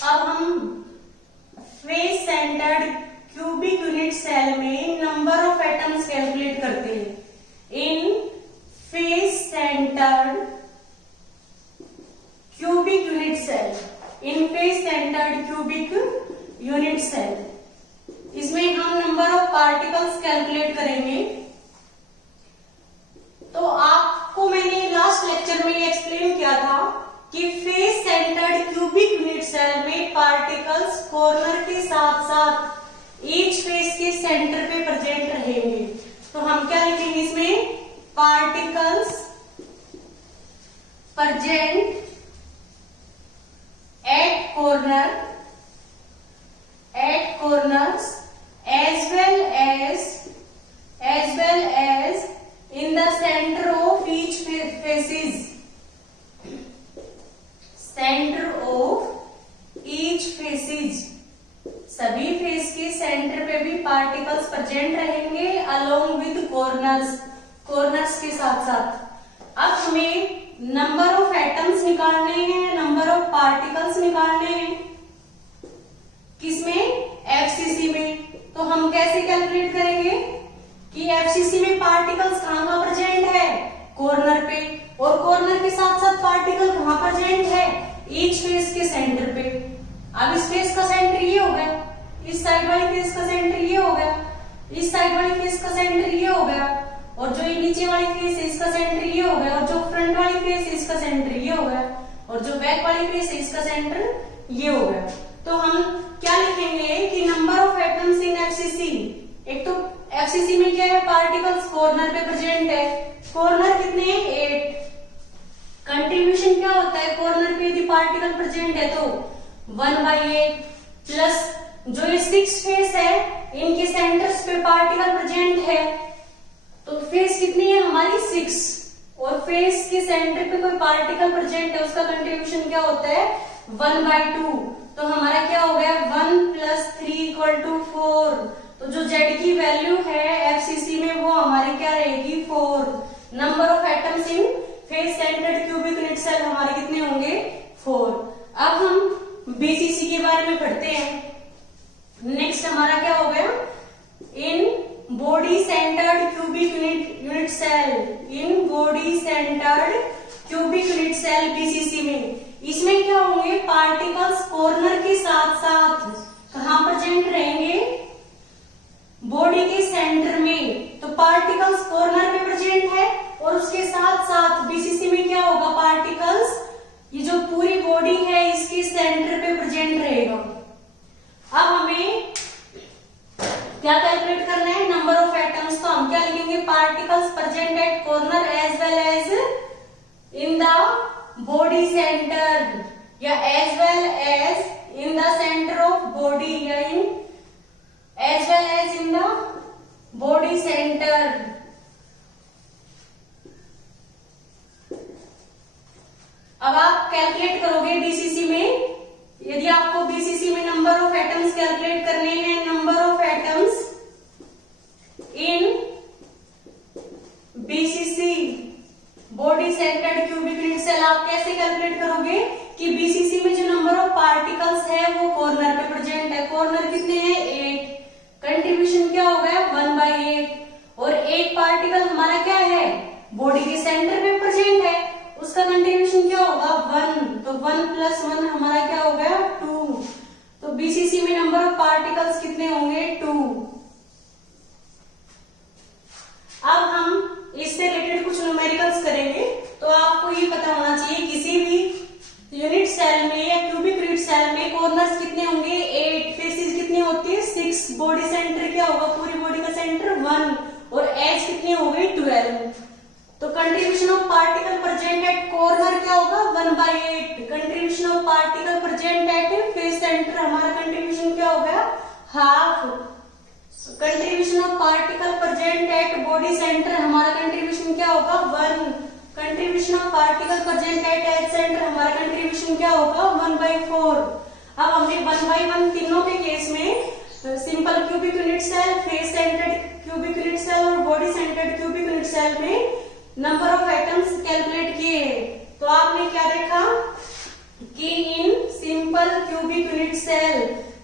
अब हम face centred cubic unit cell में नंबर ऑफ एटम्स कैलकुलेट करते हैं। In face centred cubic unit cell, in face centred cubic unit cell, इसमें हम नंबर ऑफ पार्टिकल्स कैलकुलेट करेंगे। तो आपको मैंने लास्ट लेक्चर में एक्सप्लेन किया था कि face centred cubic unit cell में पार्टिकल्स कॉर्नर के साथ साथ ईच फेस के सेंटर पे प्रेजेंट रहेंगे। तो हम क्या लिखेंगे इसमें? Particles present at corners as well as in the center of each faces, center of each faces, सभी फेस के सेंटर पे भी पार्टिकल्स प्रेजेंट रहेंगे अलोंग विद कॉर्नर्स के साथ साथ। अब हमें नंबर ऑफ एटम्स निकालने हैं, नंबर ऑफ पार्टिकल्स निकालने हैं। किसमें? एफसीसी में। तो हम कैसे कैलकुलेट करेंगे कि एफसीसी में पार्टिकल्स कहाँ प्रेजेंट है? कॉर्नर पे। और कॉर्नर के साथ साथ पार्टिकल कहाँ प्रेजेंट है? ईच फेस के सेंटर पे। अब इस फेस का सेंटर ये हो गया, इस साइड वाली फेस का सेंटर ये हो गया, इस साइड वाली फेस का सेंटर ये हो गया, और जो ये नीचे वाली फेस है इसका सेंटर ये हो गया, और जो फ्रंट वाली फेस है इसका सेंटर ये हो गया, और जो बैक वाली फेस है इसका सेंटर ये हो गया। तो हम क्या लिखेंगे कि number of atoms in FCC. एक तो एफसीसी में क्या है? पार्टिकल्स कॉर्नर पे प्रेजेंट है। कॉर्नर कितने हैं? 8। कंट्रीब्यूशन क्या होता है? कॉर्नर पे यदि पार्टिकल प्रेजेंट है तो 1/8 प्लस जो ये 6 फेस है इनके सेंटर्स पे पार्टिकल प्रेजेंट है। तो फेस कितनी है हमारी? 6। और फेस के सेंटर पे कोई पार्टिकल प्रेजेंट है उसका कंट्रीब्यूशन क्या होता है? 1/2। तो हमारा क्या हो गया? 1 + 3 = 4। तो जो जेड की वैल्यू है एफसीसी में वो हमारी क्या रहेगी? 4। Number of atoms in face centred cubic unit cell हमारे कितने होंगे? 4। अब हम बीसीसी के बारे में पढ़ते हैं। नेक्स्ट हमारा क्या हो गया? In body centred cubic unit cell, in body centred cubic unit cell BCC में, इसमें क्या होंगे? पार्टिकल्स कॉर्नर के साथ साथ कहां प्रेजेंट रहेंगे? बॉडी के सेंटर में। तो पार्टिकल्स कॉर्नर पे प्रेजेंट है और उसके साथ साथ बीसीसी में क्या होगा? पार्टिकल्स ये जो पूरी बॉडी है इसके सेंटर पे प्रेजेंट रहेगा। अब हमें क्या कैलकुलेट करना है? Number of atoms. तो हम क्या लिखेंगे? Particles present at corner as well as in the body centre, या as well as in the centre of body, या in as well as in the body centre. अब आप कैलकुलेट करोगे BCC में। यदि आपको बीसीसी में नंबर ऑफ एटम्स कैलकुलेट करने हैं, number of atoms in BCC body centred cubic unit cell, आप कैसे कैलकुलेट करोगे कि बीसीसी में जो नंबर ऑफ पार्टिकल्स है वो कॉर्नर पे प्रेजेंट है। कॉर्नर कितने हैं? 8। कंट्रीब्यूशन क्या हो गया? 1/8। और एक पार्टिकल हमारा क्या है? बॉडी के सेंटर पे प्रेजेंट है, उसका कंट्रीब्यूशन क्या होगा? 1। तो 1 + 1 हमारा क्या हो गया? 2। तो बीसीसी में नंबर ऑफ पार्टिकल्स कितने होंगे? 2। अब हम इससे रिलेटेड कुछ न्यूमेरिकल्स करेंगे। तो आपको ये पता होना चाहिए किसी भी यूनिट सेल में या क्यूबिक यूनिट सेल में कॉर्नर्स कितने होंगे? 8। फेसेस कितनी होती है? 6। बॉडी सेंटर क्या होगा? पूरी बॉडी का सेंटर 1। और एज कितनी हो गई? 12। तो contribution of particle present at corner क्या होगा? 1/8। Contribution of particle present at face centre, हमारा कंट्रीब्यूशन क्या हो गया? Half. Contribution of particle present at body centre, हमारा कंट्रीब्यूशन क्या होगा? 1। Contribution of particle present at edge centre, हमारा कंट्रीब्यूशन क्या होगा? 1/4। अब हमने 1/1 तीनों के केस में simple cubic unit cell, face centred cubic unit cell और body centred cubic unit cell में नंबर ऑफ एटम्स कैलकुलेट किए। तो आपने क्या देखा कि in simple simple cubic unit cell,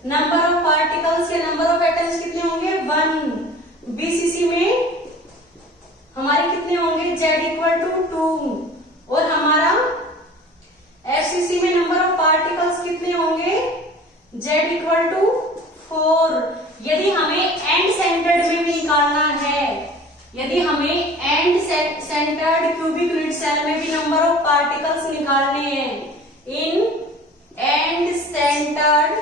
number of particles या नंबर ऑफ एटम्स कितने होंगे 1। बीसीसी में हमारे कितने होंगे Z इक्वल टू 2 और हमारा एफसीसी में नंबर ऑफ पार्टिकल्स कितने होंगे Z इक्वल टू 4। यदि हमें एंड सेंटर्ड में भी निकालना है, यदि हमें end centred cubic unit cell में भी नंबर ऑफ पार्टिकल्स निकालने हैं, in end centred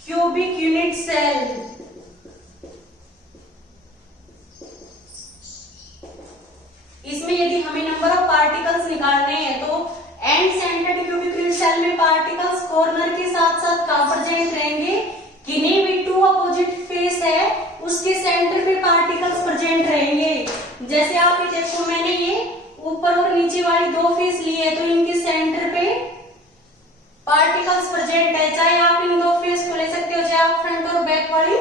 cubic unit cell, इसमें यदि हमें नंबर ऑफ पार्टिकल्स निकालने हैं तो end centred cubic unit cell में पार्टिकल्स कॉर्नर के साथ साथ कहां प्रेजेंट रहेंगे, किन्हीं भी टू अपोजिट फेस है उसके सेंटर पे पार्टिकल्स प्रेजेंट रहेंगे। जैसे आप ये देखो, मैंने ये ऊपर और नीचे वाली दो फेस ली है तो इनके सेंटर पे पार्टिकल्स प्रेजेंट है। चाहे आप इन दो फेस को ले सकते हो, चाहे आप फ्रंट और बैक वाली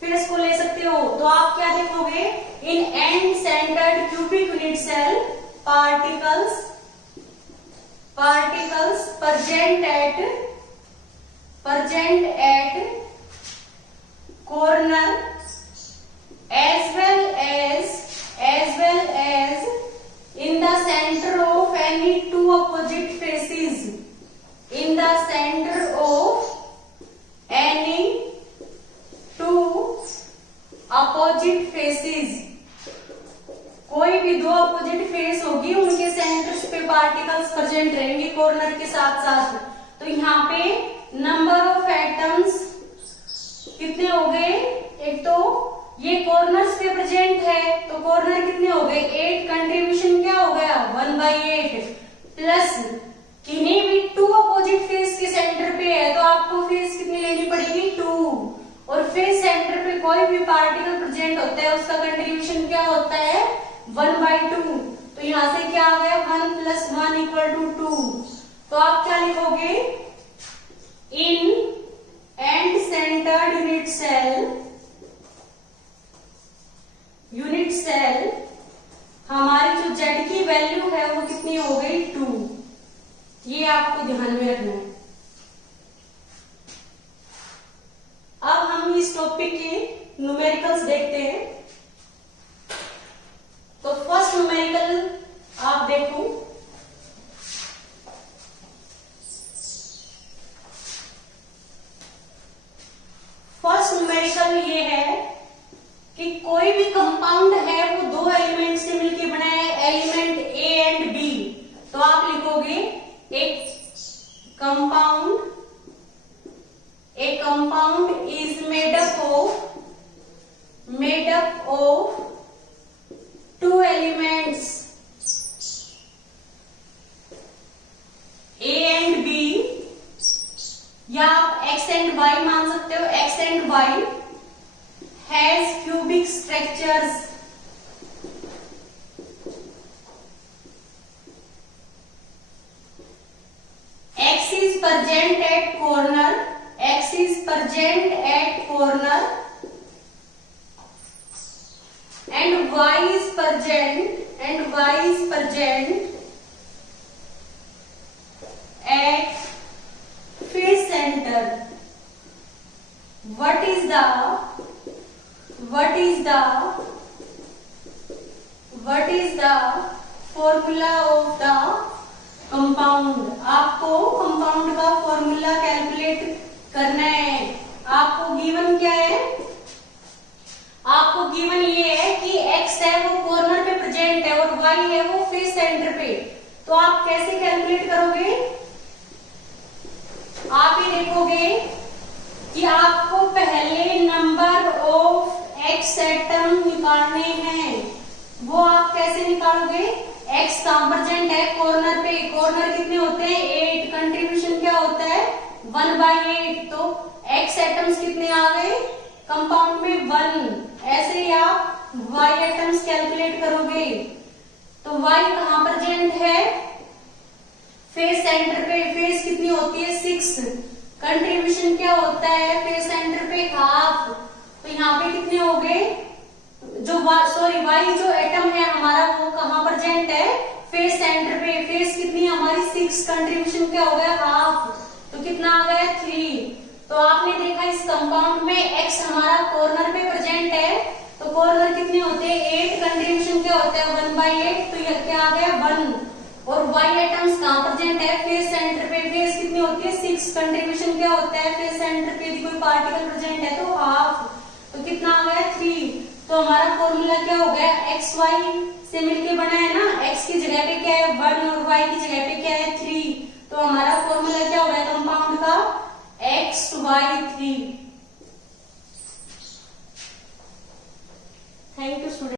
फेस को ले सकते हो। तो आप क्या देखोगे, in end centred cubic unit cell particles present at corner as well as in the center of any two opposite faces, in the center of any two opposite faces, कोई भी दो अपोजिट फेस होगी उनके centres पे particles present रहेंगे corner के साथ साथ। तो यहाँ पे नंबर ऑफ एटम्स कितने हो गए, एक तो ये कॉर्नर्स पे प्रेजेंट है तो कॉर्नर कितने हो गए 8, कंट्रीब्यूशन क्या हो गया 1/8, प्लस किन्हीं भी टू अपोजिट फेस के सेंटर पे है तो आपको फेस कितनी लेनी पड़ेगी 2, और फेस सेंटर पे कोई भी पार्टिकल प्रेजेंट होता है उसका कंट्रीब्यूशन क्या होता है 1/2। तो यहां से क्या आ गया 1 + 1 = 2। तो आप क्या लिखोगे, in end centred unit cell हमारी जो Z की वैल्यू है वो कितनी हो गई 2। ये आपको ध्यान में रखना है। अब हम इस टॉपिक के न्यूमेरिकल्स देखते हैं। तो फर्स्ट न्यूमेरिकल आप देखो, फर्स्ट न्यूमेरिकल ये है कि कोई भी कंपाउंड है वो दो एलिमेंट से मिलकर बना है, एलिमेंट A एंड B। तो आप लिखोगे एक compound is made up of two elements A and B, या आप X एंड Y मान सकते हो, X and Y has cubic structures, X is present at corner and Y is present at face center. What is the formula of the compound? आपको compound का formula calculate करना है। आपको given क्या है, आपको गिवन ये है कि X है वो कॉर्नर पे प्रेजेंट है और Y है वो फेस सेंटर पे। तो आप कैसे कैलकुलेट करोगे, आप ये देखोगे कि आपको पहले नंबर ऑफ X एटम निकालने हैं। वो आप कैसे निकालोगे, X कहां प्रेजेंट है कॉर्नर पे, कॉर्नर कितने होते हैं 8, कंट्रीब्यूशन क्या होता है 1/8। तो X एटम्स कितने आ गए कंपाउंड में 1। ऐसे ही आप Y एटम्स कैलकुलेट करोगे। तो Y कहां प्रेजेंट है फेस सेंटर पे, फेस कितनी होती है 6, कंट्रीब्यूशन क्या होता है फेस सेंटर पे 1/2। तो यहाँ पे कितने हो गए, जो Y जो एटम है हमारा वो कहां प्रेजेंट है फेस सेंटर पे, फेस कितनी हमारी 6, कंट्रीब्यूशन क्या हो गया हाफ, तो कितना आ गया 3। तो आपने देखा इस कंपाउंड में x हमारा कॉर्नर पे प्रेजेंट है, तो कॉर्नर कितने होते हैं 8, कंट्रीब्यूशन क्या होता है 1/8, तो ये क्या आ गया 1। और y एटम्स कहाँ प्रेजेंट है फेस सेंटर पे, फेस कितनी होती है 6, कंट्रीब्यूशन क्या होता है फेस सेंटर पे यदि कोई पार्टिकल प्रेजेंट है तो हाफ, तो कितना आ गया 3। तो हमारा फॉर्मूला क्या हो गया एक्स वाई से मिलके बना है ना, x की जगह पे क्या है 1 और y की जगह पे क्या है 3, तो हमारा फॉर्मूला क्या हो गया कंपाउंड का XY3। Thank you student.